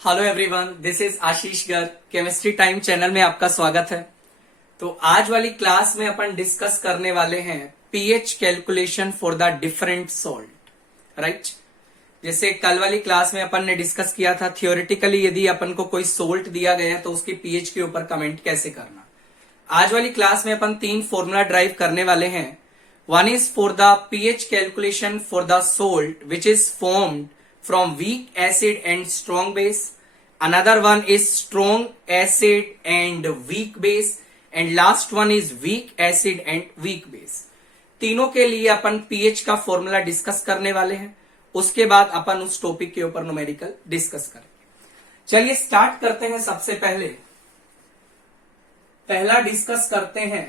Hello everyone, this is Ashish Garg. Chemistry time channel में आपका स्वागत है। तो आज वाली क्लास में अपन डिस्कस करने वाले हैं pH calculation for the different salt, right. जैसे कल वाली क्लास में अपन ने डिस्कस किया था थियोरेटिकली यदि अपन को कोई सोल्ट दिया गया है तो उसकी पीएच के ऊपर कमेंट कैसे करना। आज वाली क्लास में अपन 3 फॉर्मूला ड्राइव करने वाले हैं। One is for the pH calculation for the salt which is formed from weak acid and strong base. Another one is strong acid and weak base, and last one is weak acid and weak base. तीनों के लिए अपन pH का formula discuss करने वाले हैं। उसके बाद अपन उस टॉपिक के ऊपर न्यूमेरिकल डिस्कस करेंगे। चलिए स्टार्ट करते हैं। सबसे पहला डिस्कस करते हैं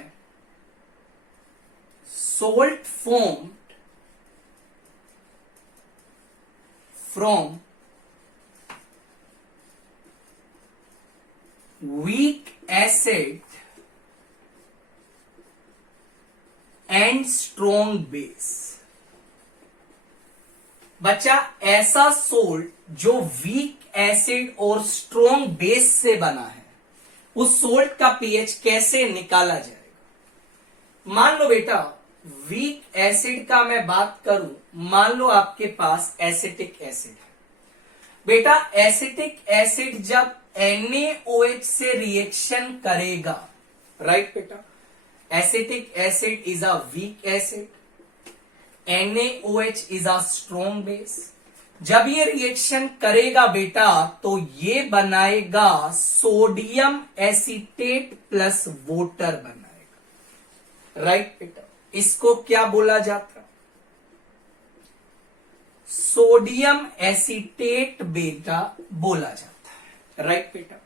salt form from weak acid and strong base। बच्चा, ऐसा सोल्ट जो वीक एसिड और स्ट्रॉन्ग बेस से बना है, उस सोल्ट का पीएच कैसे निकाला जाएगा। मान लो बेटा वीक एसिड का मैं बात करूं, मान लो आपके पास एसिटिक एसिड है। बेटा एसिटिक एसिड जब NaOH से रिएक्शन करेगा, राइट बेटा, acetic acid is a weak acid, NaOH is a strong base. जब ये रिएक्शन करेगा बेटा तो ये बनाएगा सोडियम एसीटेट प्लस वाटर बनाएगा, राइट बेटा। इसको क्या बोला जाता? सोडियम एसीटेट बेटा बोला जाता है, राइट बेटा।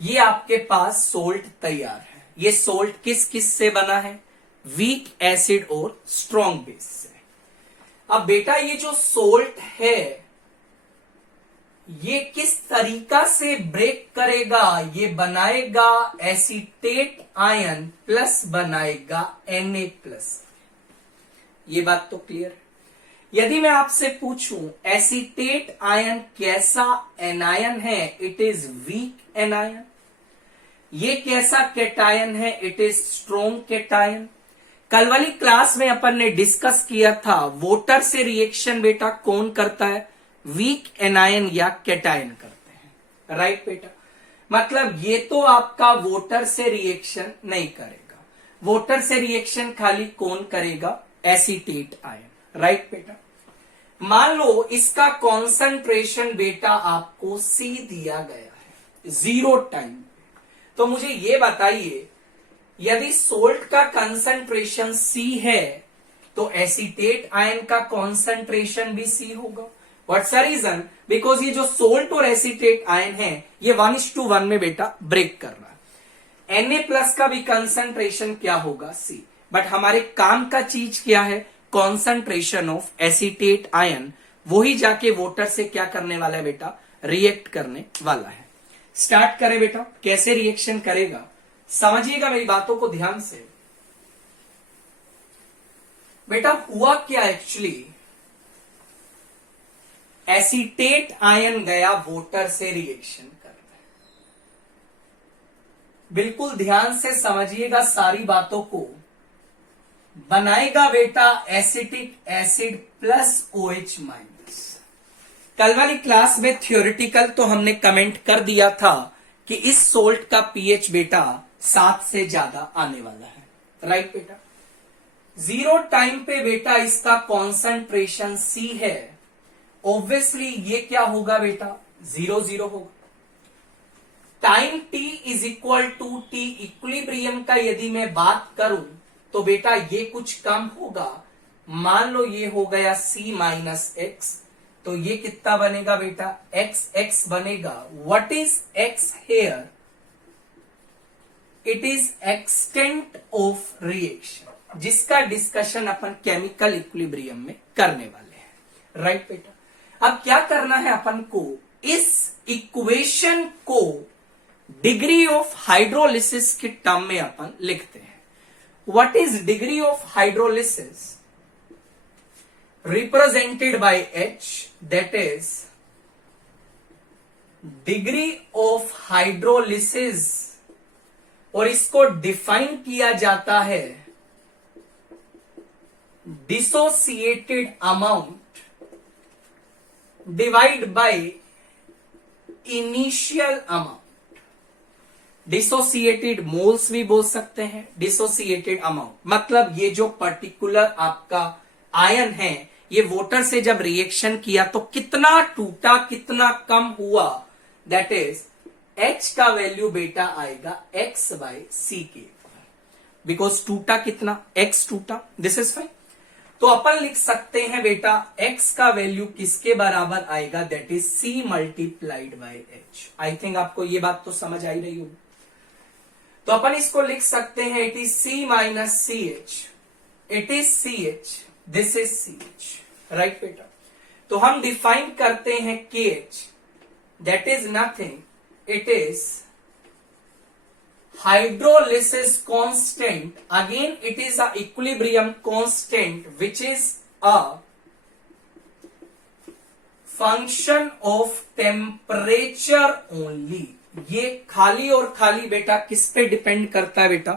ये आपके पास सोल्ट तैयार है। ये सोल्ट किस किस से बना है? वीक एसिड और स्ट्रॉन्ग बेस से। अब बेटा ये जो सोल्ट है ये किस तरीका से ब्रेक करेगा? ये बनाएगा एसीटेट आयन प्लस बनाएगा Na प्लस। ये बात तो क्लियर है। यदि मैं आपसे पूछूं एसीटेट आयन कैसा एनायन है? It is weak anion. ये कैसा कैटायन है? It is strong cation. कल वाली क्लास में अपन ने डिस्कस किया था वाटर से रिएक्शन बेटा कौन करता है? वीक एनायन या कैटायन करते हैं, राइट बेटा। मतलब ये तो आपका वाटर से रिएक्शन नहीं करेगा। वाटर से रिएक्शन खाली कौन करेगा? एसीटेट आयन, राइट बेटा। मान लो इसका कॉन्सेंट्रेशन बेटा आपको C दिया गया है 0 टाइम पे। तो मुझे ये बताइए यदि सोल्ट का कंसंट्रेशन C है तो एसीटेट आयन का कॉन्सेंट्रेशन भी C होगा। What's the reason? बिकॉज ये जो सोल्ट और एसीटेट आयन है ये 1:1 में बेटा ब्रेक कर रहा है। Na प्लस का भी कंसंट्रेशन क्या होगा? C। बट हमारे काम का चीज क्या है? Concentration of acetate ion. वही जाके वाटर से क्या करने वाला है बेटा? रिएक्ट करने वाला है। स्टार्ट करें बेटा। कैसे रिएक्शन करेगा समझिएगा मेरी बातों को ध्यान से। बेटा हुआ क्या एक्चुअली, एसीटेट आयन गया वाटर से रिएक्शन कर रहा है। बिल्कुल ध्यान से समझिएगा सारी बातों को। बनाएगा बेटा acetic acid plus OH minus. कल वाली क्लास में थियोरेटिकल तो हमने कमेंट कर दिया था कि इस सोल्ट का पीएच बेटा 7 से ज्यादा आने वाला है, राइट बेटा। 0 टाइम पे बेटा इसका कॉन्सेंट्रेशन C है। ऑब्वियसली ये क्या होगा बेटा? 0 होगा। Time t is equal to T equilibrium का यदि मैं बात करूं तो बेटा ये कुछ कम होगा। मान लो ये हो गया C माइनस x, तो ये कितना बनेगा बेटा? x बनेगा। What is x here? It is extent of reaction, जिसका डिस्कशन अपन केमिकल इक्विलिब्रियम में करने वाले हैं, राइट बेटा। अब क्या करना है अपन को? इस इक्वेशन को डिग्री ऑफ हाइड्रोलिसिस के टर्म में अपन लिखते हैं। What is degree of hydrolysis? represented by H, that is degree of hydrolysis, और इसको डिफाइन किया जाता है dissociated amount divide by initial amount. Dissociated moles भी बोल सकते हैं, डिसोसिएटेड अमाउंट मतलब ये जो पर्टिकुलर आपका आयन है, ये वाटर से जब रिएक्शन किया तो कितना टूटा, कितना कम हुआ, दैट इज H का वैल्यू बेटा आएगा x/c के, बिकॉज टूटा कितना, x टूटा, दिस इज फाइन। तो अपन लिख सकते हैं बेटा x का वैल्यू किसके बराबर आएगा, that is c multiplied by h। I think आपको ये बात तो समझ आई रही होगी। तो अपन इसको लिख सकते हैं it is c minus C H, it is C H, this is C H, right बेटा। तो हम डिफाइन करते हैं K H, that is nothing, it is hydrolysis constant, again it is a equilibrium constant which is a function of temperature only। ये खाली और खाली बेटा किस पे डिपेंड करता है बेटा,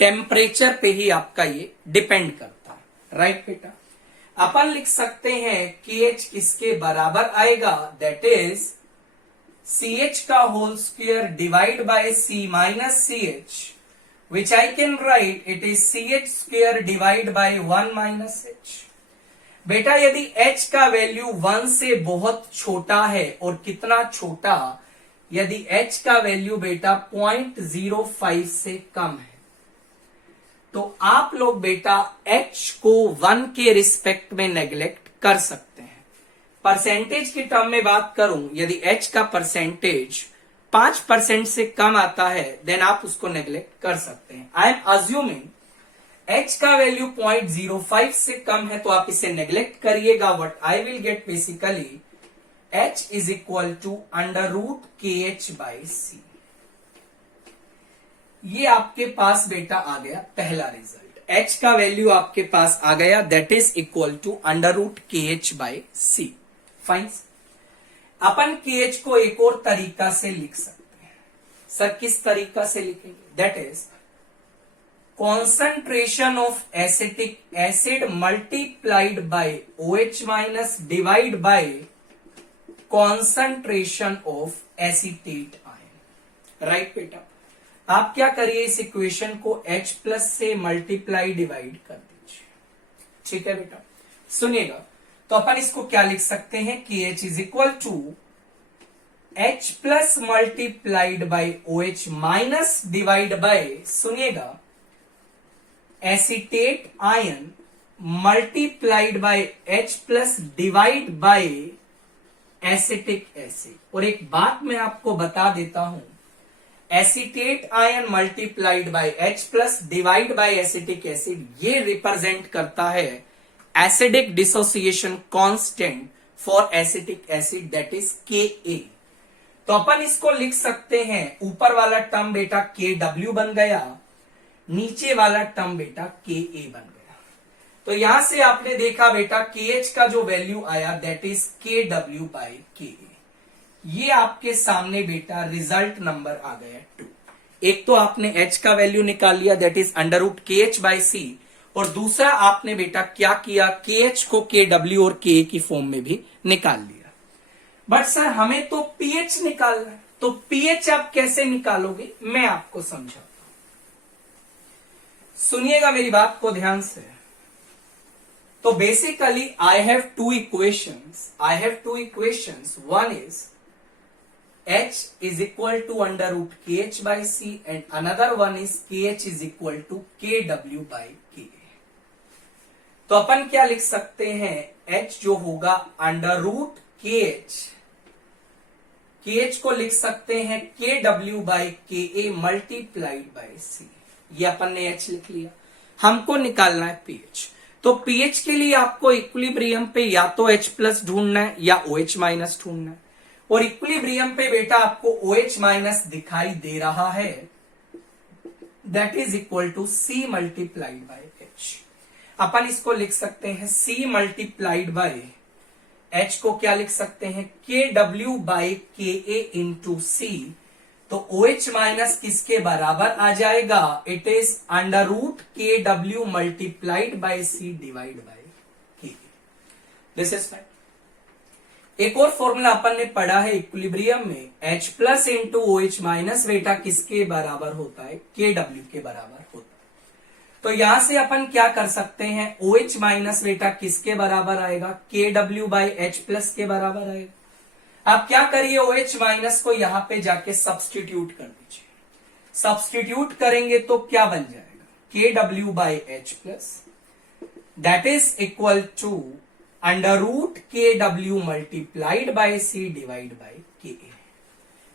टेम्परेचर पे ही आपका ये डिपेंड करता है, राइट बेटा। अपन लिख सकते हैं कि एच किसके बराबर आएगा, दैट इज CH का whole square divide by C minus CH, which I can write it is CH square divide by 1 minus H। बेटा यदि H का वैल्यू 1 से बहुत छोटा है, और कितना छोटा, यदि H का वैल्यू बेटा 0.05 से कम है, तो आप लोग बेटा H को 1 के रिस्पेक्ट में नेग्लेक्ट कर सकते हैं। परसेंटेज की टर्म में बात करूं, यदि H का परसेंटेज 5% से कम आता है, देन आप उसको नेग्लेक्ट कर सकते हैं। आई एम अज्यूमिंग H का वैल्यू 0.05 से कम है, तो आप इसे नेग्लेक्ट करिएगा। What I will get basically H is equal to √KH/c। ये आपके पास बेटा आ गया पहला रिजल्ट, H का वैल्यू आपके पास आ गया, that is equal to √KH/c। Fine. अपन KH को एक और तरीका से लिख सकते हैं। सर किस तरीका से लिखेंगे, that is concentration of acetic acid multiplied by OH minus divide bye concentration of acetate ion, right बेटा। आप क्या करिए, इस इक्वेशन को H प्लस से मल्टीप्लाई डिवाइड कर दीजिए, ठीक है बेटा। सुनिएगा, तो अपन इसको क्या लिख सकते हैं कि H is equal to H plus multiplied by OH minus divide by, सुनिएगा, acetate ion multiplied by H plus divide by acetic acid. और एक बात मैं आपको बता देता हूं, acetate ion multiplied by H plus divide by acetic acid, ये रिप्रेजेंट करता है acidic dissociation constant for acetic acid, that is Ka। तो अपन इसको लिख सकते हैं, ऊपर वाला टर्म बेटा Kw बन गया, नीचे वाला टर्म बेटा Ka बन गया। तो यहां से आपने देखा बेटा KH का जो वैल्यू आया, दैट इज Kw/Ka। ये आपके सामने बेटा रिजल्ट नंबर आ गया 2। एक तो आपने H का वैल्यू निकाल लिया, दैट इज √KH/c, और दूसरा आपने बेटा क्या किया, KH को Kw और Ka की फॉर्म में भी निकाल लिया। बट सर हमें तो pH निकालना है, तो pH आप कैसे निकालोगे, मैं आपको समझाता हूं। सुनिएगा मेरी बात को ध्यान से। तो basically I have two equations, one is H is equal to √KH/c and another one is KH is equal to Kw/Ka। तो अपन क्या लिख सकते हैं, H जो होगा √KH, KH को लिख सकते हैं Kw/Ka मल्टीप्लाइड बाय C। ये अपन ने H लिख लिया, हमको निकालना है pH। तो pH के लिए आपको इक्विलिब्रियम पे या तो H प्लस ढूंढना है या OH माइनस ढूंढना है, और इक्विलिब्रियम पे बेटा आपको OH माइनस दिखाई दे रहा है, that is equal to C multiplied by H। अपन इसको लिख सकते हैं C मल्टीप्लाइड बाय H को क्या लिख सकते हैं, KW by KA into C. तो OH माइनस किसके बराबर आ जाएगा, it is under root KW multiplied by C divide by K। This is fine. एक और फॉर्मूला अपन ने पढ़ा है इक्विलिब्रियम में, H plus into OH minus बेटा किसके बराबर होता है, KW के बराबर होता है। तो यहां से अपन क्या कर सकते हैं, OH माइनस बेटा किसके बराबर आएगा, KW बाई H प्लस के बराबर आएगा। आप क्या करिए, OH माइनस को यहां पे जाके सब्सटीट्यूट कर दीजिए। सब्सटीट्यूट करेंगे तो क्या बन जाएगा, KW by H plus that is equal to under root KW multiplied by C divide by KA।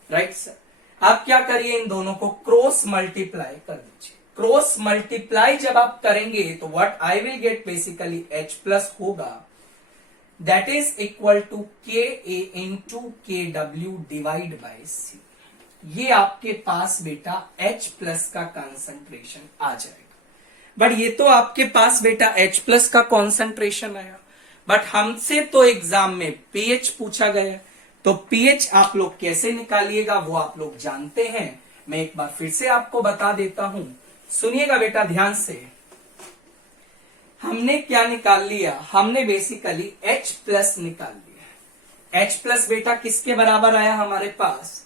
Right sir. आप क्या करिए, इन दोनों को क्रॉस मल्टीप्लाई कर दीजिए। क्रॉस मल्टीप्लाई जब आप करेंगे तो what I will get basically H plus होगा, that is equal to KA into KW divide by C। ये आपके पास बेटा H प्लस का कॉन्सेंट्रेशन आ जाएगा। बट ये तो आपके पास बेटा H प्लस का कॉन्सेंट्रेशन आया, बट हमसे तो एग्जाम में pH पूछा गया, तो pH आप लोग कैसे निकालिएगा वो आप लोग जानते हैं। मैं एक बार फिर से आपको बता देता हूं, सुनिएगा बेटा ध्यान से। हमने क्या निकाल लिया, हमने बेसिकली H प्लस निकाल लिया। H प्लस बेटा किसके बराबर आया हमारे पास,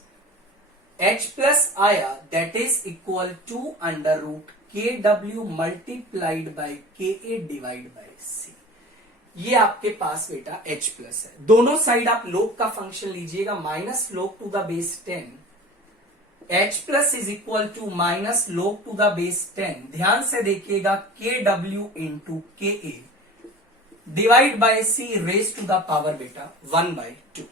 H प्लस आया that is equal to under root KW multiplied by KA divide by C। ये आपके पास बेटा H प्लस है। दोनों साइड आप log का फंक्शन लीजिएगा, minus log to the base 10, H plus is equal to minus log to the base 10। ध्यान से देखिएगा, KW into KA divide by C raise to the power बेटा 1/2।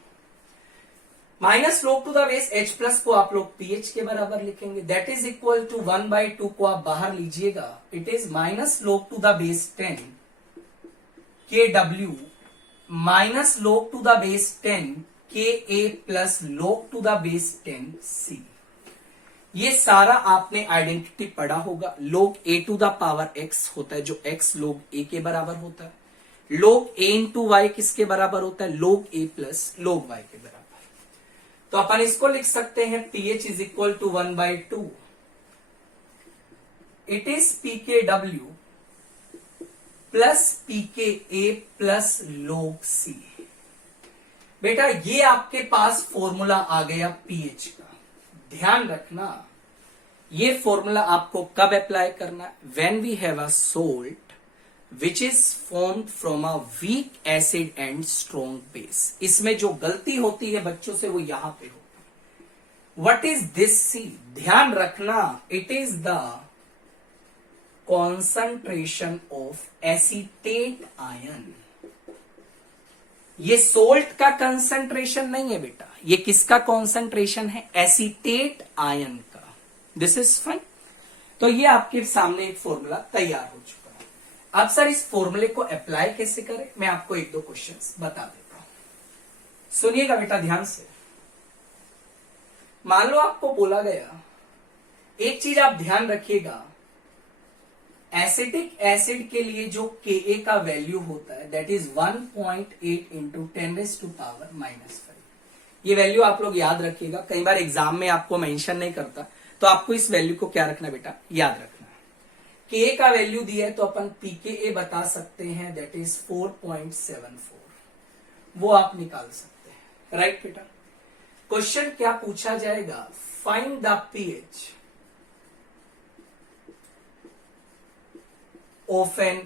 Minus log to the base H plus को आप लोग pH के बराबर लिखेंगे, दैट इज इक्वल टू 1/2 को आप बाहर लीजिएगा, it is minus log to the base 10 KW minus log to the base 10 KA plus log to the base 10 C। ये सारा आपने आइडेंटिटी पढ़ा होगा। log A to the power x होता है, जो x log A के बराबर होता है। log A इंटू y किसके बराबर होता है, log A plus log y के बराबर। तो अपन इसको लिख सकते हैं pH is equal to 1/2, it is PKW plus PKA plus log C। बेटा ये आपके पास फॉर्मूला आ गया pH का। ध्यान रखना, ये फॉर्मूला आपको कब अप्लाई करना है, when we have a salt which is formed from a weak acid and strong base. इसमें जो गलती होती है बच्चों से वो यहां पे होती है। व्हाट इज दिस सी, ध्यान रखना, it is the concentration of acetate ion. ये सोल्ट का कंसंट्रेशन नहीं है बेटा, ये किसका कॉन्सेंट्रेशन है, एसीटेट आयन का। This is fine. तो ये आपके सामने एक फॉर्मूला तैयार हो चुका है। अब सर इस फॉर्मूले को अप्लाई कैसे करें, मैं आपको एक दो क्वेश्चंस बता देता हूं, सुनिएगा बेटा ध्यान से। मान लो आपको बोला गया, एक चीज आप ध्यान रखिएगा, एसिटिक एसिड के लिए जो Ka का वैल्यू होता है दैट इज 1.8 इंटू 10⁻⁻⁵। ये वैल्यू आप लोग याद रखिएगा, कई बार एग्जाम में आपको मेंशन नहीं करता, तो आपको इस वैल्यू को क्या रखना बेटा, याद रखना है। Ka का वैल्यू दिया है तो अपन pKa बता सकते हैं दैट इज 4.74, वो आप निकाल सकते हैं। राइट बेटा। क्वेश्चन क्या पूछा जाएगा, find the pH of an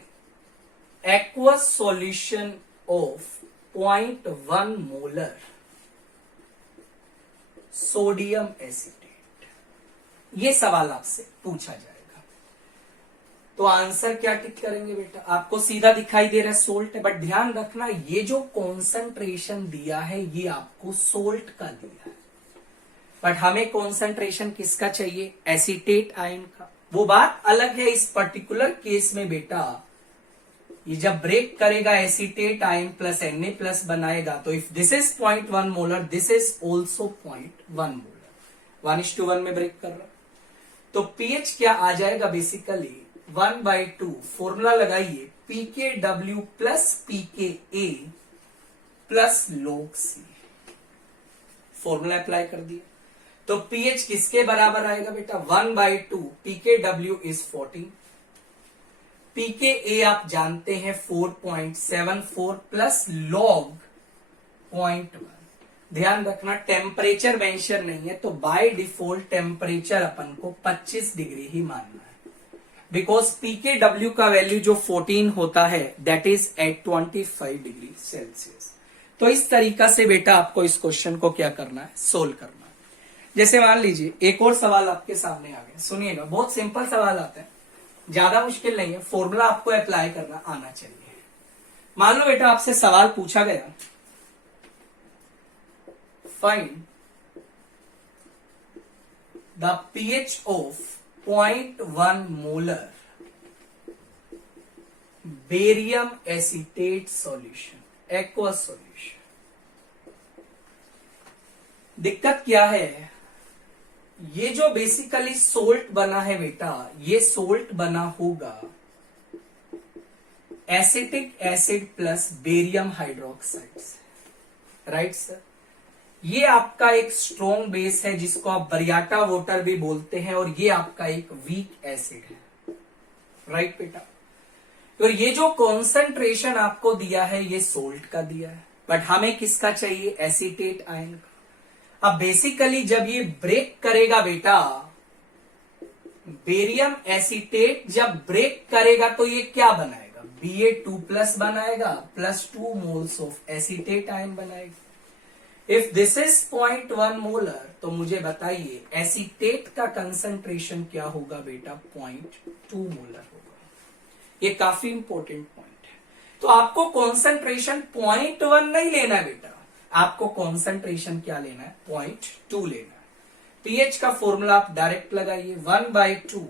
aqueous solution of 0.1 molar sodium acetate. ये सवाल आपसे पूछा जाएगा, तो आंसर क्या टिक करेंगे बेटा, आपको सीधा दिखाई दे रहा है सोल्ट है, बट ध्यान रखना ये जो कॉन्सेंट्रेशन दिया है ये आपको सोल्ट का दिया है, बट हमें कॉन्सेंट्रेशन किसका चाहिए, एसीटेट आयन का। वो बात अलग है, इस पर्टिकुलर केस में बेटा ये जब ब्रेक करेगा acetate ion plus Na plus बनाएगा, तो if this is 0.1 molar this is also 0.1 molar, 1:1 में ब्रेक कर रहा। तो pH क्या आ जाएगा बेसिकली 1/2, फॉर्मूला लगाइए PKW plus PKA plus log C। Formula apply कर दिया तो pH किसके बराबर आएगा बेटा 1/2 pKw इज 14, pKa आप जानते हैं 4.74 प्लस log 0.1। ध्यान रखना टेम्परेचर मेंशन नहीं है तो बाय डिफॉल्ट टेम्परेचर अपन को 25 डिग्री ही मानना है, बिकॉज pKw का वैल्यू जो 14 होता है that is at 25 degree Celsius. तो इस तरीका से बेटा आपको इस क्वेश्चन को क्या करना है, सोल्व करना है। जैसे मान लीजिए एक और सवाल आपके सामने आ गया, सुनिएगा, बहुत सिंपल सवाल आता है, ज्यादा मुश्किल नहीं है, फॉर्मूला आपको अप्लाई करना आना चाहिए। मान लो बेटा आपसे सवाल पूछा गया, find the pH of 0.1 molar barium acetate solution, aqueous solution. दिक्कत क्या है, ये जो बेसिकली सोल्ट बना है बेटा, ये सोल्ट बना होगा acetic acid plus barium hydroxide से, राइट सर। ये आपका एक स्ट्रॉन्ग बेस है जिसको आप बरियाटा वाटर भी बोलते हैं, और ये आपका एक वीक एसिड है, राइट बेटा। तो ये जो कॉन्सेंट्रेशन आपको दिया है ये सोल्ट का दिया है, बट हमें किसका चाहिए, एसीटेट आयन का। अब बेसिकली जब ये ब्रेक करेगा बेटा, बेरियम एसीटेट जब ब्रेक करेगा तो ये क्या बनाएगा, Ba2+ बनाएगा plus 2 moles of acetate ion बनाएगा। इफ दिस इज 0.1 मोलर तो मुझे बताइए एसीटेट का कंसंट्रेशन क्या होगा बेटा, 0.2 मोलर होगा। ये काफी इंपॉर्टेंट पॉइंट है। तो आपको कॉन्सेंट्रेशन 0.1 नहीं लेना है बेटा, आपको कॉन्सेंट्रेशन क्या लेना है, 0.2 लेना है। पीएच का फॉर्मूला आप डायरेक्ट लगाइए, 1/2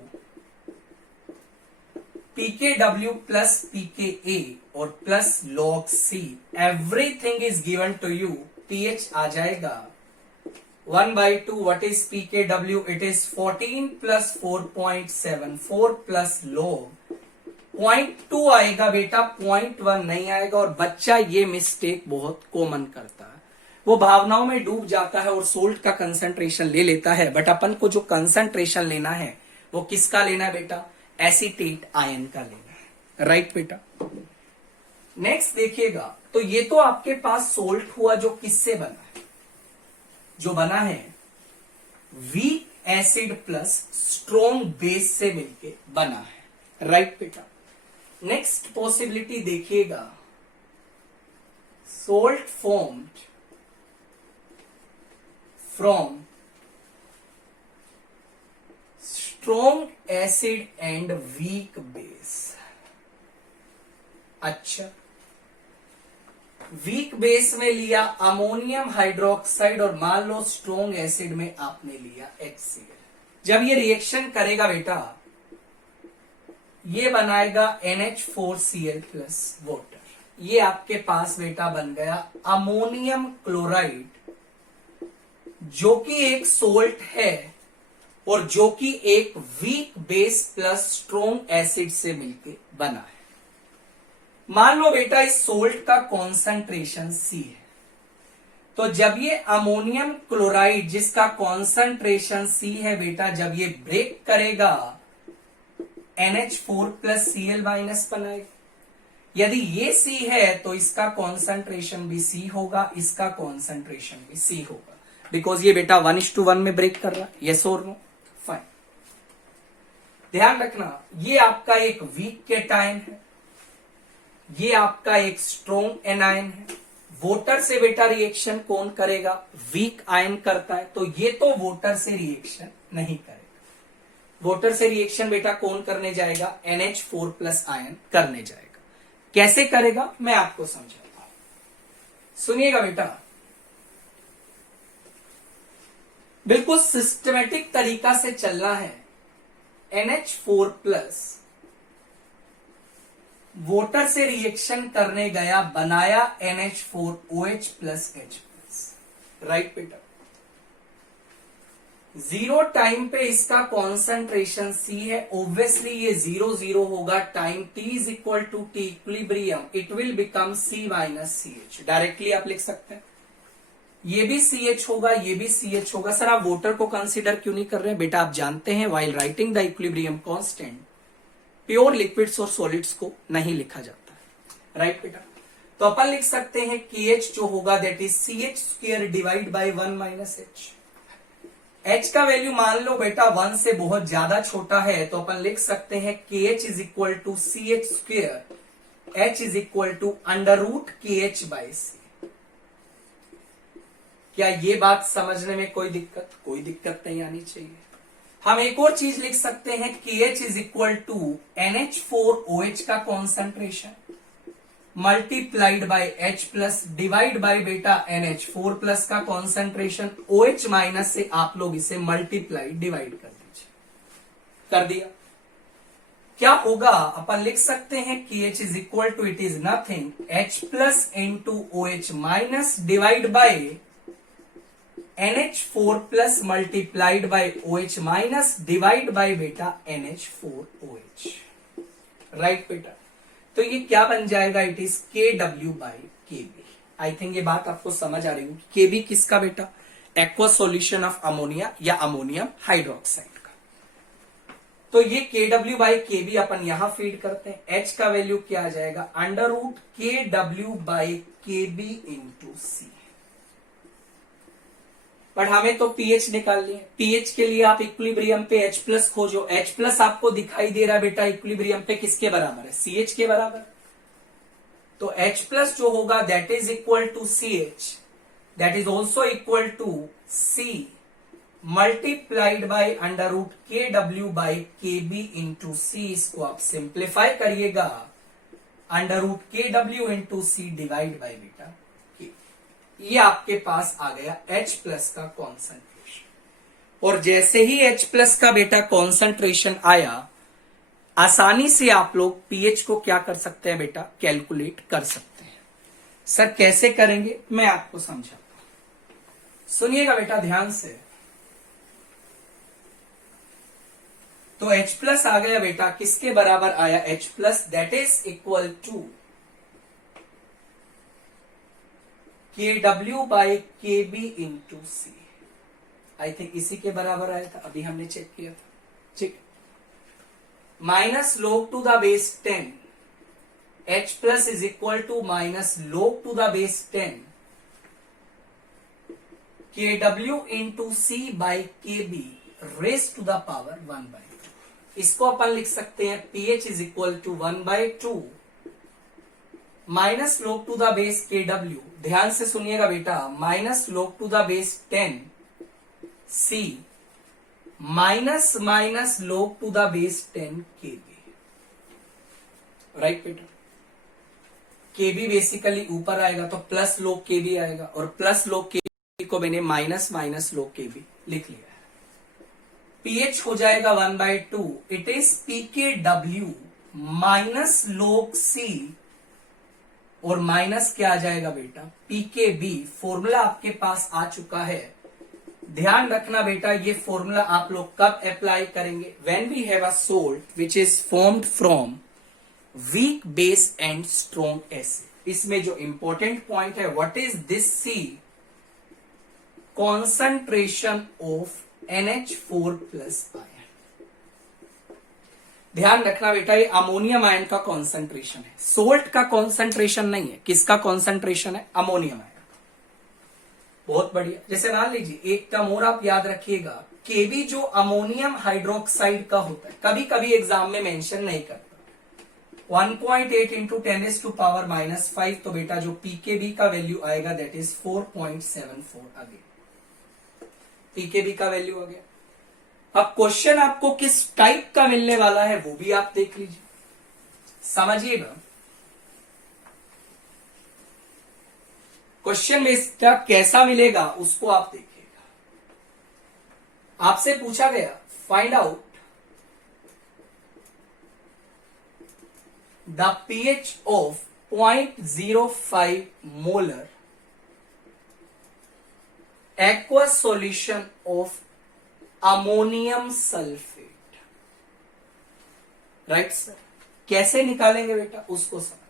pKw प्लस pKa और plus log C, everything is given to you. pH आ जाएगा 1/2, what is pKw, it is 14 plus 4.74 plus log 0.2 आएगा बेटा, 0.1 नहीं आएगा। और बच्चा ये मिस्टेक बहुत कॉमन करता है, वो भावनाओं में डूब जाता है और सोल्ट का कंसंट्रेशन ले लेता है, बट अपन को जो कंसंट्रेशन लेना है वो किसका लेना है बेटा, एसीटेट आयन का लेना है, राइट बेटा। नेक्स्ट देखिएगा, तो ये तो आपके पास सोल्ट हुआ जो किससे बना है, जो बना है weak acid plus strong base से मिलके बना है, राइट बेटा। नेक्स्ट पॉसिबिलिटी देखिएगा, salt formed from strong acid and weak base. अच्छा, वीक बेस में लिया अमोनियम हाइड्रोक्साइड और मान लो स्ट्रॉन्ग एसिड में आपने लिया HCl। जब ये रिएक्शन करेगा बेटा, ये बनाएगा NH4Cl प्लस वाटर। ये आपके पास बेटा बन गया अमोनियम क्लोराइड, जो कि एक सोल्ट है और जो कि एक weak base plus strong acid से मिलके बना है। मान लो बेटा इस सोल्ट का कॉन्सेंट्रेशन C है, तो जब ये अमोनियम क्लोराइड जिसका कॉन्सेंट्रेशन C है बेटा, जब ये ब्रेक करेगा NH4 प्लस Cl माइनस बनाएगा। यदि ये C है तो इसका कॉन्सेंट्रेशन भी C होगा, इसका कॉन्सेंट्रेशन भी C होगा, बिकॉज ये बेटा 1:1 में ब्रेक कर रहा है। यस और नो, फाइन। ध्यान रखना, ये आपका एक वीक केटायन है, ये आपका एक स्ट्रॉन्ग एनायन है। वोटर से बेटा रिएक्शन कौन करेगा, वीक आयन करता है, तो ये तो वोटर से रिएक्शन नहीं करेगा। वोटर से रिएक्शन बेटा कौन करने जाएगा, NH4 प्लस आयन करने जाएगा। कैसे करेगा मैं आपको समझाता हूं, सुनिएगा बेटा। बिल्कुल सिस्टमेटिक तरीका से चलना है। NH4 प्लस वोटर से रिएक्शन करने गया, बनाया NH4OH plus H plus, right बेटा। 0 टाइम पे इसका कॉन्सेंट्रेशन C है, ऑब्वियसली ये 0 होगा, time t is equal to T equilibrium, it will become C minus CH। Directly आप लिख सकते हैं, ये भी CH होगा, ये भी CH होगा। सर आप वाटर को कंसीडर क्यों नहीं कर रहे हैं? बेटा आप जानते हैं while writing the equilibrium constant pure liquids और सॉलिड्स को नहीं लिखा जाता है, राइट बेटा। तो अपन लिख सकते हैं KH जो होगा that is CH square divide by 1 minus H। H का वैल्यू मान लो बेटा 1 से बहुत ज्यादा छोटा है, तो अपन लिख सकते हैं KH is equal to CH square, H is equal to under root KH by C। क्या ये बात समझने में कोई दिक्कत? कोई दिक्कत नहीं आनी चाहिए। हम एक और चीज लिख सकते हैं, KH is equal to NH4OH का concentration multiplied by H plus divide by बेटा NH4 प्लस का कॉन्सेंट्रेशन OH माइनस से आप लोग इसे मल्टीप्लाई डिवाइड कर दीजिए। कर दिया, क्या होगा? अपन लिख सकते हैं KH is equal to it is nothing H plus into OH minus divide by NH4 plus multiplied by OH minus divide by बेटा NH4OH, राइट बेटा। तो ये क्या बन जाएगा? It is KW by KB। I think ये बात आपको समझ आ रही होगी। KB किसका बेटा? एक्वा सॉल्यूशन ऑफ अमोनिया या अमोनियम हाइड्रोक्साइड का। तो ये KW बाई KB अपन यहां फीड करते हैं। H का वैल्यू क्या आ जाएगा? Under root KW by KB into C। But हमें तो pH निकालनी है। pH के लिए आप इक्विलिब्रियम पे H प्लस खोजो। H प्लस आपको दिखाई दे रहा है बेटा इक्विलिब्रियम पे किसके बराबर है? CH के बराबर। तो H प्लस जो होगा that is equal to CH, that is also equal to C multiplied by under root KW by KB into C। इसको आप सिंप्लीफाई करिएगा, under root KW into C divide by बेटा K। ये आपके पास आ गया H प्लस का कॉन्सेंट्रेशन। और जैसे ही H प्लस का बेटा कॉन्सेंट्रेशन आया, आसानी से आप लोग pH को क्या कर सकते हैं बेटा? कैलकुलेट कर सकते हैं। सर कैसे करेंगे? मैं आपको समझाता हूं, सुनिएगा बेटा ध्यान से। तो H प्लस आ गया बेटा, किसके बराबर आया? H plus that is equal to KW by KB into C। I think इसी के बराबर आया था, अभी हमने चेक किया था, ठीक। Minus log to the base 10, H plus is equal to minus log to the base 10 KW into C by KB raise to the power 1/2। इसको अपन लिख सकते हैं pH is equal to 1/2 minus log to the base KW। ध्यान से सुनिएगा बेटा, minus log to the base 10 C minus minus log to the base 10 KB, right बेटा। KB बेसिकली ऊपर आएगा तो प्लस log KB आएगा, और प्लस log KB को मैंने माइनस माइनस log KB लिख लिया है। pH हो जाएगा 1/2, it is PKW minus log C, और माइनस क्या आ जाएगा बेटा? PKB। फॉर्मूला आपके पास आ चुका है। ध्यान रखना बेटा, ये फॉर्मूला आप लोग कब अप्लाई करेंगे? When we have a salt which is formed from weak base and strong acid. इसमें जो इंपॉर्टेंट पॉइंट है, what is this? C concentration of NH4 plus ion. ध्यान रखना बेटा, ये अमोनियम आयन का कॉन्सेंट्रेशन है, सोल्ट का कॉन्सेंट्रेशन नहीं है। किसका कॉन्सेंट्रेशन है? Ammonium ion. बहुत बढ़िया। जैसे मान लीजिए एक टर्म और आप याद रखिएगा, केबी जो अमोनियम हाइड्रोक्साइड का होता है, कभी कभी एग्जाम में मेंशन नहीं करता। 1.8 इंटू 10⁻⁻5, तो बेटा जो पीकेबी का वैल्यू आएगा दैट इज 4.74 अगेन। पीकेबी का वैल्यू आ गया। अब क्वेश्चन आपको किस टाइप का मिलने वाला है वो भी आप देख लीजिए, समझिएगा। क्वेश्चन बेस्ड कैसा मिलेगा उसको आप देखिएगा। आपसे पूछा गया find out the pH of 0.05 molar aqueous solution of ammonium sulphate. Right sir, कैसे निकालेंगे बेटा उसको समझते हैं।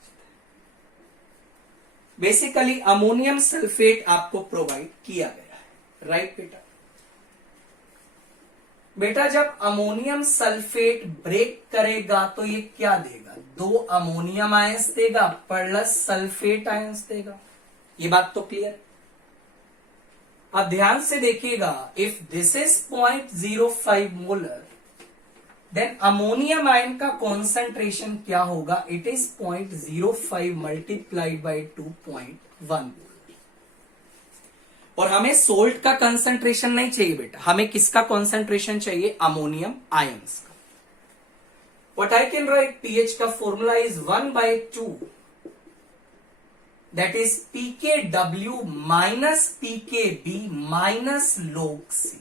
बेसिकली अमोनियम सल्फेट आपको प्रोवाइड किया गया है। राइट बेटा, बेटा जब अमोनियम सल्फेट ब्रेक करेगा तो ये क्या देगा, 2 अमोनियम आयंस देगा प्लस सल्फेट आयंस देगा। ये बात तो क्लियर। अब ध्यान से देखिएगा, if this is 0.05 molar then ammonium ion का कॉन्सेंट्रेशन क्या होगा, इट इज 0.05 मल्टीप्लाइड बाई 2.1। और हमें सोल्ट का कंसंट्रेशन नहीं चाहिए बेटा, हमें किसका कंसंट्रेशन चाहिए, अमोनियम आयंस का। What I can write, pH का formula is 1/2, that is pKw minus pKb minus log C।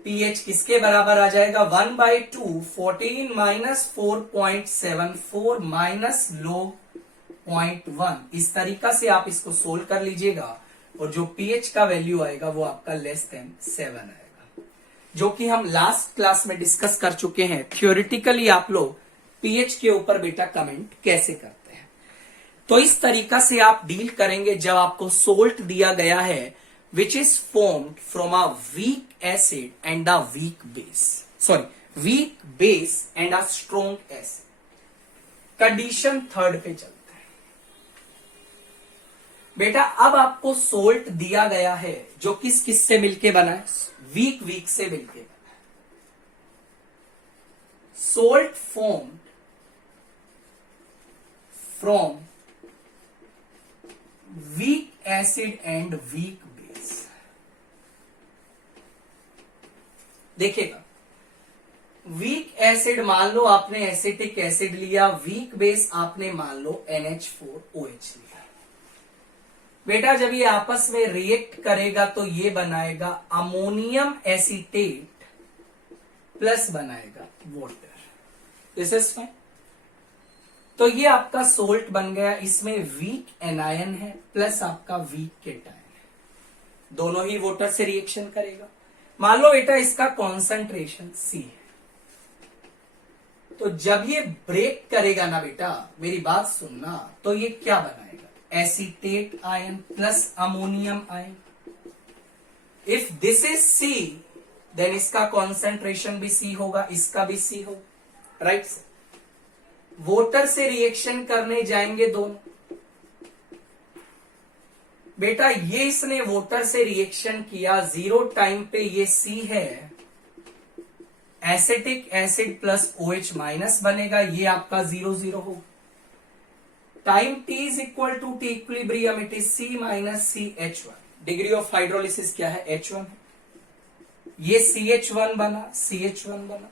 PH किसके बराबर आ जाएगा, 1/2, 14 माइनस 4.74 माइनस log 0.1। इस तरीका से आप इसको सोल्व कर लीजिएगा और जो पीएच का वैल्यू आएगा वो आपका लेस देन 7 आएगा, जो कि हम लास्ट क्लास में डिस्कस कर चुके हैं। थियोरिटिकली आप लोग पीएच के ऊपर बेटा कमेंट कैसे करते हैं, तो इस तरीका से आप डील करेंगे जब आपको सोल्ट दिया गया है विच is formed from a weak acid and a weak base, sorry week base and a strong acid. Condition third पे चलते हैं बेटा। अब आपको सोल्ट दिया गया है जो किस किस से मिलके बना है, वीक वीक से मिलके बना है। Salt formed from week acid and weak base. देखिएगा, वीक एसिड मान लो आपने एसिटिक एसिड लिया, वीक बेस आपने मान लो NH4OH लिया। बेटा जब ये आपस में रिएक्ट करेगा तो ये बनाएगा अमोनियम एसीटेट प्लस बनाएगा वाटर। This is fine. तो ये आपका सोल्ट बन गया, इसमें वीक एनायन है प्लस आपका वीक केटायन है, दोनों ही वाटर से रिएक्शन करेगा। मान लो बेटा इसका कॉन्सेंट्रेशन C है, तो जब ये ब्रेक करेगा ना बेटा, मेरी बात सुनना, तो ये क्या बनाएगा, acetate ion plus ammonium ion. If this is C then इसका कॉन्सेंट्रेशन भी C होगा, इसका भी C होगा। राइट सर, वोटर से रिएक्शन करने जाएंगे दोनों। बेटा ये इसने वोटर से रिएक्शन किया, 0 टाइम पे ये C है, acetic acid plus OH minus बनेगा, ये आपका 0 होगा। Time t is equal to T equilibrium, it is C minus CH1। Degree of hydrolysis क्या है, H1। ये CH1 बना, CH1 बना।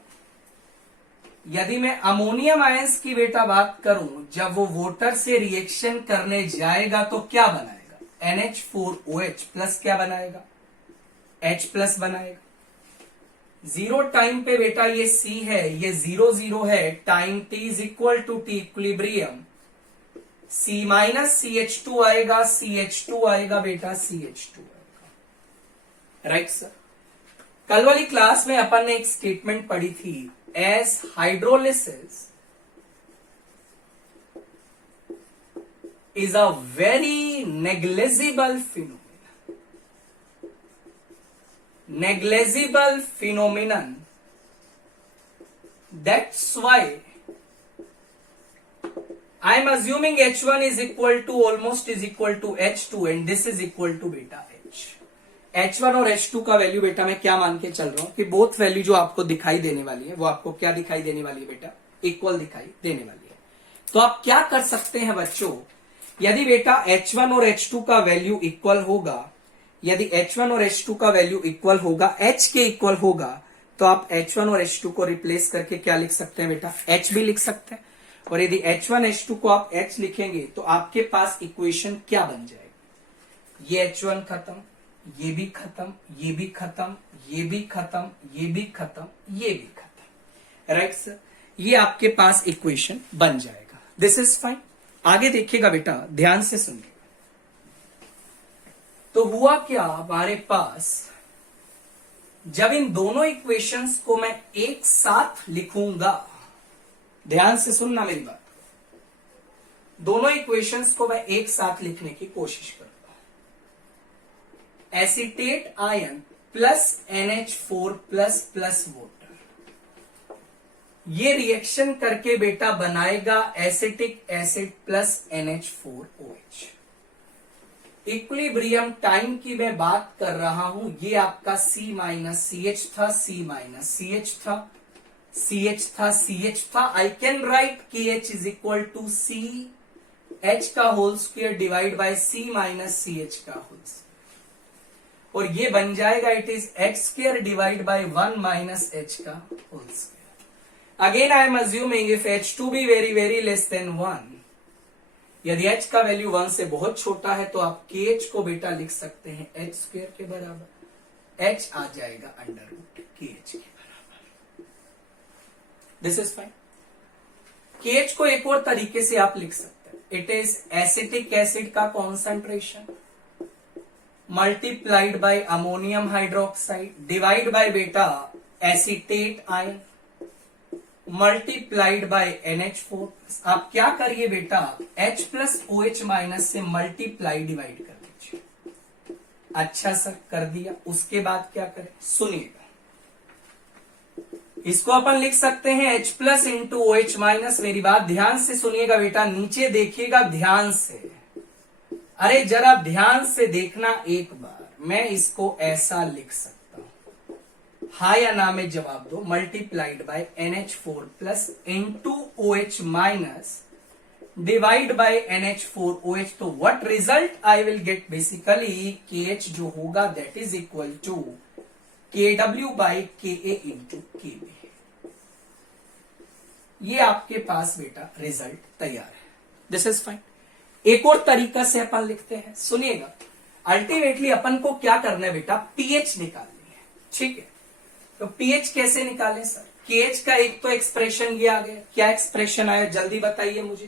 यदि मैं अमोनियम आयंस की बेटा बात करूं, जब वो वोटर से रिएक्शन करने जाएगा तो क्या बनाएगा, NH4OH प्लस क्या बनाएगा, H प्लस बनाएगा। 0 टाइम पे बेटा ये C है, ये 0 है, time t is equal to T equilibrium, C minus CH2 आएगा, CH2 आएगा बेटा, CH2 आएगा। राइट सर, कल वाली क्लास में अपन ने एक स्टेटमेंट पढ़ी थी, as hydrolysis is a very negligible phenomenon. That's why I am assuming H1 is equal to almost is equal to H2 and this is equal to beta H. H1 और H2 का value बेटा मैं क्या मान के चल रहा हूं कि बोथ वैल्यू जो आपको दिखाई देने वाली है वो आपको क्या दिखाई देने वाली है बेटा, इक्वल दिखाई देने वाली है। तो आप क्या कर सकते हैं बच्चों, यदि बेटा H1 और H2 का वैल्यू इक्वल होगा, यदि H1 और H2 का वैल्यू इक्वल होगा, H के इक्वल होगा, तो आप H1 और H2 को रिप्लेस करके क्या लिख सकते हैं बेटा, H भी लिख सकते हैं। और यदि H1 H2 को आप H लिखेंगे तो आपके पास इक्वेशन क्या बन जाएगी, ये H1 खत्म, ये भी खत्म, ये भी खत्म, ये भी खत्म, ये भी खत्म, ये भी खत्म। राइट सर, ये आपके पास इक्वेशन बन जाएगा। This is fine. आगे देखिएगा बेटा, ध्यान से सुनिएगा। तो हुआ क्या, हमारे पास जब इन दोनों इक्वेशंस को मैं एक साथ लिखूंगा, ध्यान से सुनना मेरी बात, दोनों इक्वेशंस को मैं एक साथ लिखने की कोशिश करूंगा। Acetate ion plus NH4 plus plus water, ये रिएक्शन करके बेटा बनाएगा acetic acid plus NH4OH। Equilibrium time की मैं बात कर रहा हूं, ये आपका C माइनस CH था, C माइनस CH था, CH था, CH था। I can write KH is equal to CH का whole square divide by C minus CH का होल स्क्वायर, और ये बन जाएगा it is H square divide by 1 minus H का whole square. Again I am assuming if H2 be very very less than 1, यदि H का value 1 से बहुत छोटा है तो आप KH को बेटा लिख सकते हैं H स्क्वायर के बराबर, H आ जाएगा अंडर रूट KH के बराबर। This is fine. KH को एक और तरीके से आप लिख सकते हैं, इट इज एसिटिक एसिड का concentration multiplied by ammonium hydroxide divide by बेटा acetate ion multiplied by NH4। आप क्या करिए बेटा, H प्लस OH माइनस से मल्टीप्लाई डिवाइड कर दीजिए। अच्छा सर कर दिया, उसके बाद क्या करें सुनिएगा, इसको अपन लिख सकते हैं H plus into OH minus. मेरी बात ध्यान से सुनिएगा बेटा, नीचे देखिएगा ध्यान से, अरे जरा ध्यान से देखना एक बार, मैं इसको ऐसा लिख सकता हूं, हाँ या ना में जवाब दो, multiplied by NH4 plus into OH minus divide by NH4OH। तो what result I will get, basically KH जो होगा that is equal to KW by KA into KB। ये आपके पास बेटा रिजल्ट तैयार है। This is fine. एक और तरीका से अपन लिखते हैं, सुनिएगा। अल्टीमेटली अपन को क्या करना है बेटा, पीएच निकालनी है, ठीक है। तो पीएच कैसे निकालें सर, केएच का एक तो एक्सप्रेशन ये आ गया, क्या एक्सप्रेशन आया जल्दी बताइए मुझे।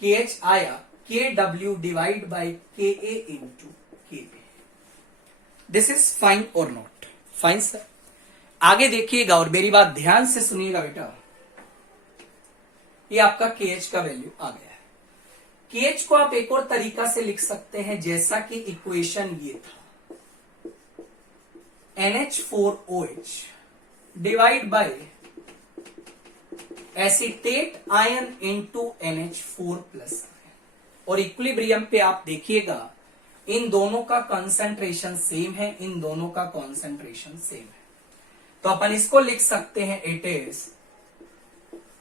केएच आया KW divide by KA into KB। This is fine और नॉट फाइन सर। आगे देखिएगा और मेरी बात ध्यान से सुनिएगा बेटा, ये आपका KH का वैल्यू आ गया है। KH को आप एक और तरीका से लिख सकते हैं, जैसा कि इक्वेशन ये था, NH4OH divide by acetate ion into NH4 plus ion. और इक्विलिब्रियम पे आप देखिएगा इन दोनों का कंसंट्रेशन सेम है, इन दोनों का कंसंट्रेशन सेम है। तो अपन इसको लिख सकते हैं, it is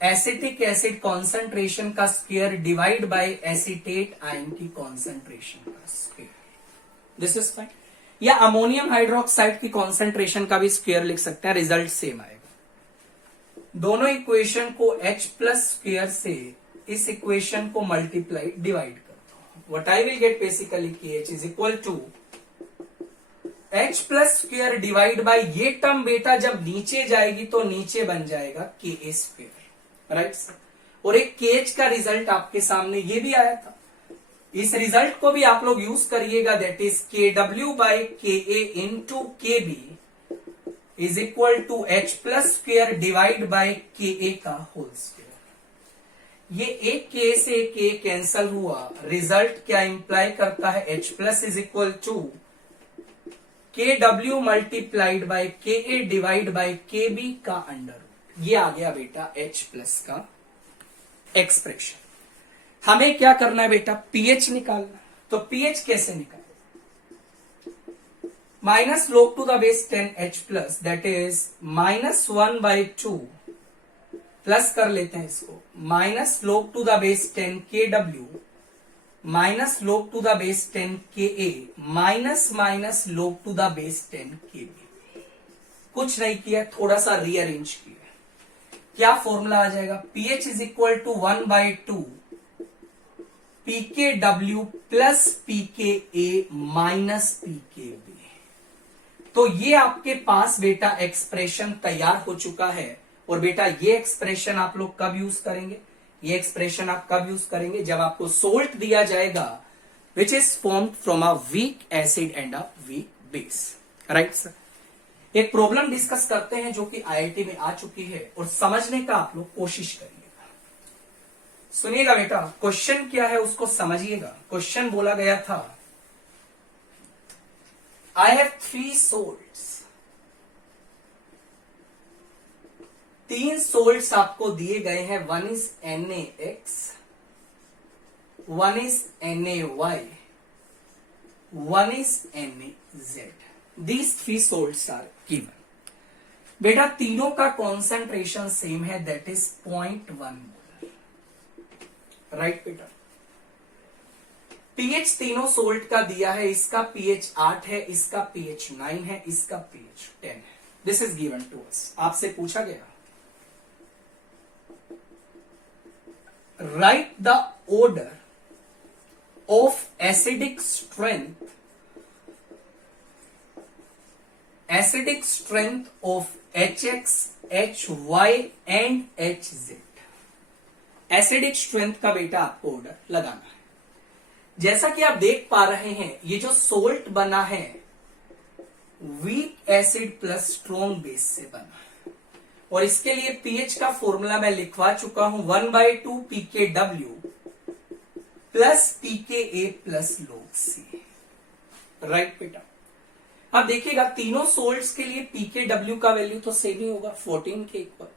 acetic acid concentration का square divide by acetate ion की कॉन्सेंट्रेशन का स्क्वायर। This is fine. या अमोनियम हाइड्रोक्साइड की कॉन्सेंट्रेशन का भी स्क्वायर लिख सकते हैं, रिजल्ट सेम आएगा। दोनों इक्वेशन को H प्लस स्क्वायर से इस इक्वेशन को मल्टीप्लाई डिवाइड करता हूं, what I will get basically KH is equal to H plus square divide by ये टर्म बेटा जब नीचे जाएगी तो नीचे बन जाएगा KA स्क्वायर, राइट सर। और एक KH का रिजल्ट आपके सामने ये भी आया था, इस रिजल्ट को भी आप लोग यूज करिएगा, that is KW by KA into KB is equal to H plus square divide by KA का होल स्क्वायर। ये एक K से एक K कैंसल हुआ, रिजल्ट क्या इंप्लाई करता है, H plus is equal to KW multiplied by KA divide by KB का अंडर। ये आ गया बेटा H प्लस का एक्सप्रेशन। हमें क्या करना है बेटा, पीएच निकालना। तो पीएच कैसे निकालें, minus log to the base 10H plus that is -1/2 plus कर लेते हैं इसको, minus log to the base 10 KW minus log to the base 10 KA minus log to the base 10 KB। कुछ नहीं किया, थोड़ा सा रीअरेंज किया। क्या फॉर्मूला आ जाएगा, pH is equal to 1/2 PKW plus PKA minus PKB। तो ये आपके पास बेटा एक्सप्रेशन तैयार हो चुका है। और बेटा ये एक्सप्रेशन आप लोग कब यूज करेंगे, ये एक्सप्रेशन आप कब यूज करेंगे, जब आपको सोल्ट दिया जाएगा विच is formed from a weak acid and a weak base, right sir. एक प्रॉब्लम डिस्कस करते हैं जो कि आईआईटी में आ चुकी है और समझने का आप लोग कोशिश करिएगा। सुनिएगा बेटा, क्वेश्चन क्या है उसको समझिएगा। क्वेश्चन बोला गया था, आई हैव 3 सोल्ट्स। 3 सोल्ट्स आपको दिए गए हैं। 1 is NaX, 1 is NaY, 1 is NaZ. These 3 salts are given. बेटा तीनों का कॉन्सेंट्रेशन सेम है, दैट इज 0.1 मोलर। राइट बेटा, पीएच तीनों सोल्ट का दिया है। इसका पीएच 8 है, इसका पीएच 9 है, इसका पीएच 10 है। This is given to us. आपसे पूछा गया, write the order of acidic strength of HX, HY and HZ। Acidic strength का बेटा आपको ऑर्डर लगाना है। जैसा कि आप देख पा रहे हैं, ये जो सोल्ट बना है weak acid plus strong base से बना है और इसके लिए पीएच का फॉर्मूला मैं लिखवा चुका हूं, 1/2 pKw plus pKa plus log C। Right बेटा, अब देखिएगा तीनों सोल्ट्स के लिए pKw का वैल्यू तो सेम ही होगा, 14 के इक्वल।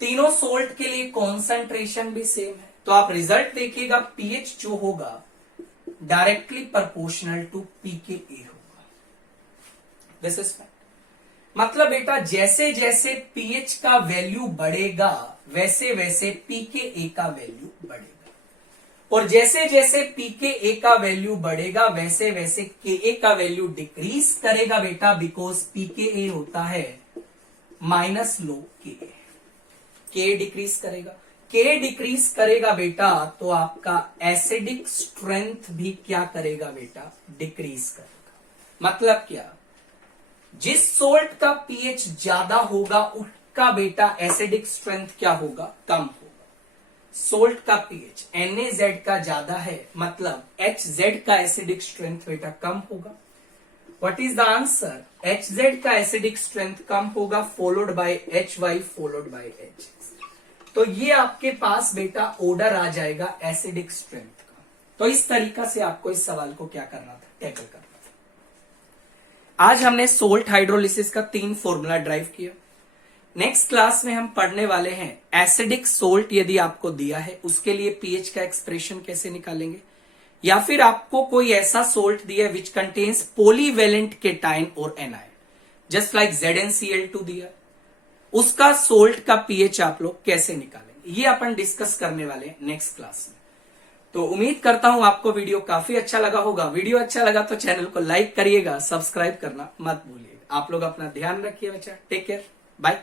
तीनों सोल्ट के लिए कॉन्सेंट्रेशन भी सेम है, तो आप रिजल्ट देखिएगा, पीएच जो होगा डायरेक्टली प्रोपोर्शनल टू pKa होगा। This is fact. मतलब बेटा जैसे जैसे पीएच का वैल्यू बढ़ेगा वैसे वैसे pKa का वैल्यू बढ़ेगा, और जैसे जैसे pKa का वैल्यू बढ़ेगा वैसे वैसे Ka का वैल्यू डिक्रीज करेगा बेटा, बिकॉज pKa होता है minus low Ka। Ka decrease करेगा, Ka डिक्रीज करेगा बेटा, तो आपका एसिडिक स्ट्रेंथ भी क्या करेगा बेटा, डिक्रीज करेगा। मतलब क्या, जिस सोल्ट का पीएच ज्यादा होगा उसका बेटा एसिडिक स्ट्रेंथ क्या होगा, कम होगा। सोल्ट का पीएच NaZ का ज्यादा है, मतलब HZ का एसिडिक स्ट्रेंथ बेटा कम होगा। What is the answer, HZ का एसिडिक स्ट्रेंथ कम होगा, followed by HY followed by HX। तो ये आपके पास बेटा ऑर्डर आ जाएगा एसिडिक स्ट्रेंथ का। तो इस तरीका से आपको इस सवाल को क्या करना था, टैकल करना था। आज हमने सोल्ट हाइड्रोलिसिस का 3 फॉर्मूला ड्राइव किया। नेक्स्ट क्लास में हम पढ़ने वाले हैं एसिडिक सोल्ट यदि आपको दिया है उसके लिए पीएच का एक्सप्रेशन कैसे निकालेंगे, या फिर आपको कोई ऐसा सोल्ट दिया है विच कंटेन्स पॉलीवेलेंट केटाइन और एनाइन, जस्ट लाइक ZnCl2 दिया, उसका सोल्ट का पीएच आप लोग कैसे निकालेंगे, ये अपन डिस्कस करने वाले हैं नेक्स्ट क्लास में। तो उम्मीद करता हूं आपको वीडियो काफी अच्छा लगा होगा। वीडियो अच्छा लगा तो चैनल को लाइक करिएगा, सब्सक्राइब करना मत भूलिएगा। आप लोग अपना ध्यान रखिए बच्चा, टेक केयर, बाय।